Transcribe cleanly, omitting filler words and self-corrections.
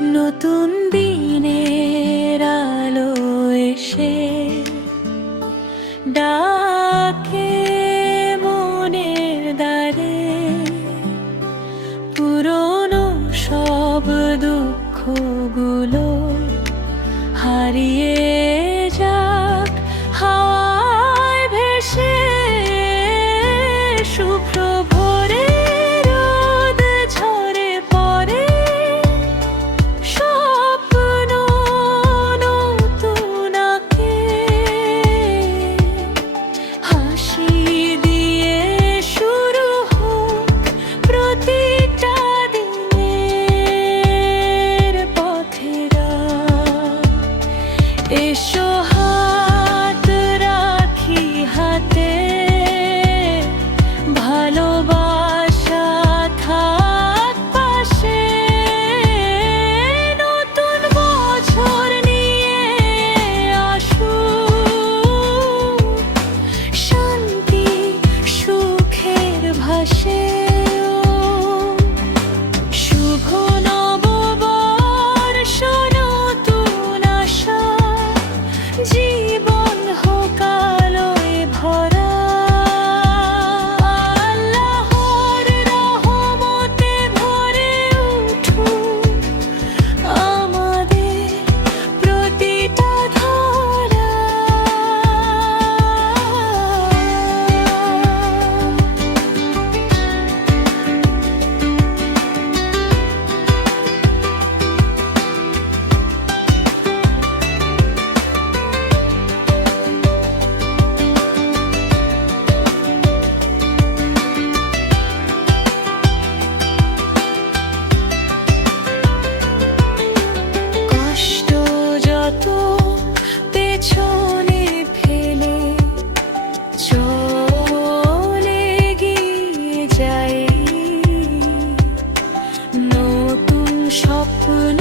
নতুন দিনের আলো এসে ডাকে মনের দ্বারে, পুরনো সব দুঃখগুলো হারিয়ে যাক হাওয়ায় ভেসে। শুভ্র ভোরের রোদ ঝরে পড়ে, স্বপ্ন নতুন আঁকে, হাসি দিয়ে শুরু হোক প্রতিটা দিনের পথেরা। এসো হাত রাখি হাতে, ভালোবাসা থাক পাশে। নতুন বছর নিয়ে আসুক শান্তি সুখের ভাষে। শুভ নববর্ষ, নতুন আশা, জীবন হোক আলোয় ভরা। আল্লাহর রহমতে ভরে উঠুক আমাদের প্রতিটা ধারা। কষ্ট যত পেছনে ফেলে চলে গিয়ে যাই, নতুন স্বপ্ন